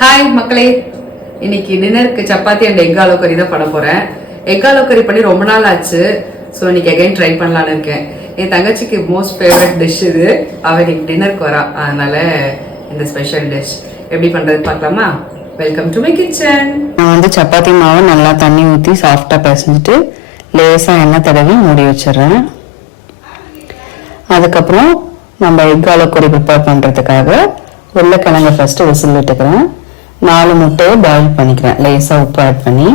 Hi மக்களே, இன்னைக்கு டின்னருக்கு சப்பாத்தி அண்ட் எக் ஆலு கறி தான் பண்ண போறேன். எக் ஆலு கறி பண்ணி ரொம்ப நாள் ஆச்சு. ஸோ இன்னைக்கு அகைன் ட்ரை பண்ணலான்னு இருக்கேன். என் தங்கச்சிக்கு மோஸ்ட் ஃபேவரட் டிஷ் இது. அவள் இன்னைக்கு டின்னருக்கு வரா, அதனால இந்த ஸ்பெஷல் டிஷ் எப்படி பண்றது பார்க்கலாமா? Welcome to my kitchen. நான் சப்பாத்தி மாவு நல்லா தண்ணி ஊற்றி சாஃப்டாக பிசைஞ்சிட்டு லேசாக எண்ணெய் தடவி மூடி வச்சிடுறேன். அதுக்கப்புறம் நம்ம எக் ஆலு கறி ப்ரிப்பேர் பண்ணுறதுக்காக உருளைக்கிழங்கு ஃபர்ஸ்ட் விசில் விட்டுக்கிறேன். 4 முட்டையை பாயில் பண்ணிக்கிறேன். லேசாக உப்பு ஆட் பண்ணி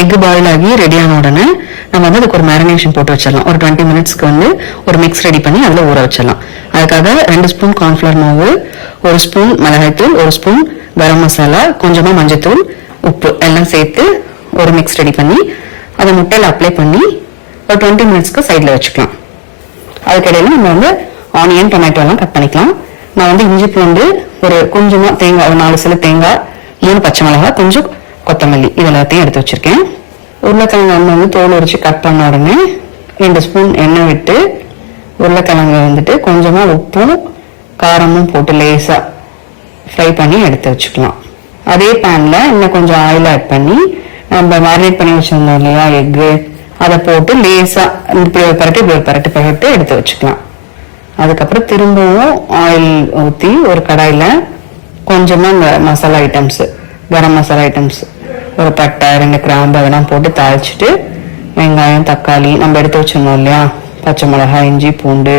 எக் பாயில் ஆகி ரெடியான உடனே நம்ம அதுக்கு ஒரு மேரினேஷன் போட்டு வச்சிடலாம். ஒரு 20 மினிட்ஸ்க்கு ஒரு மிக்ஸ் ரெடி பண்ணி அதில் ஊற வச்சிடலாம். அதுக்காக 2 ஸ்பூன் கார்ன்ஃப்ளவர் மாவு, 1 ஸ்பூன் மிளகாய்த்தூள், 1 ஸ்பூன் கரம் மசாலா, கொஞ்சமாக மஞ்சத்தூள், உப்பு எல்லாம் சேர்த்து ஒரு மிக்ஸ் ரெடி பண்ணி அதை முட்டையில் அப்ளை பண்ணி ஒரு 20 மினிட்ஸ்க்கு சைடில் வச்சுக்கலாம். அதுக்கிடையில நம்ம ஆனியன், டொமேட்டோ எல்லாம் கட் பண்ணிக்கலாம். நான் இஞ்சி பூண்டு, ஒரு கொஞ்சமாக தேங்காய், ஒரு 4 சில தேங்காய், 3 பச்சை மிளகாய், கொஞ்சம் கொத்தமல்லி, இது எல்லாத்தையும் எடுத்து வச்சிருக்கேன். உருளைக்கிழங்கு தோல் உரிச்சு கட் பண்ண உடனே 2 ஸ்பூன் எண்ணெய் விட்டு உருளைக்கிழங்கு கொஞ்சமாக உப்பும் காரமும் போட்டு லேசாக ஃப்ரை பண்ணி எடுத்து வச்சுக்கலாம். அதே பேனில் இன்னும் கொஞ்சம் ஆயில் ஆட் பண்ணி நம்ம மேரினேட் பண்ணி வச்சுருந்தோம் இல்லையா எக்கு, அதை போட்டு லேசாக இப்படி பரட்டி எடுத்து வச்சுக்கலாம். அதுக்கப்புறம் திரும்பவும் ஆயில் ஊற்றி ஒரு கடாயில் கொஞ்சமாக இந்த மசாலா ஐட்டம்ஸு, கரம் மசாலா ஐட்டம்ஸ், ஒரு பட்டை, 2 கிராம்பு அதெல்லாம் போட்டு தாளிச்சிட்டு வெங்காயம், தக்காளி, நம்ம எடுத்து வச்சிருந்தோம் இல்லையா பச்சை மிளகாய், இஞ்சி பூண்டு,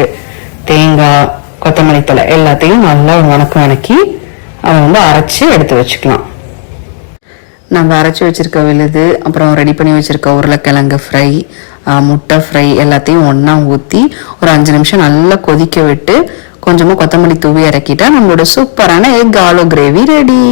தேங்காய், கொத்தமல்லி தழை எல்லாத்தையும் நல்லா வணக்கி அதை அரைச்சி எடுத்து வச்சுக்கலாம். நம்ம அரைச்சி வச்சிருக்க விழுது, அப்புறம் ரெடி பண்ணி வச்சிருக்க உருளைக்கிழங்கு ஃப்ரை, முட்டை ஃப்ரை எல்லாத்தையும் ஒன்றா ஊற்றி ஒரு 5 நிமிஷம் நல்லா கொதிக்க விட்டு கொஞ்சமாக கொத்தமல்லி தூவி இறக்கிட்டா நம்மளோட சூப்பரான எக் ஆலு கிரேவி ரெடி.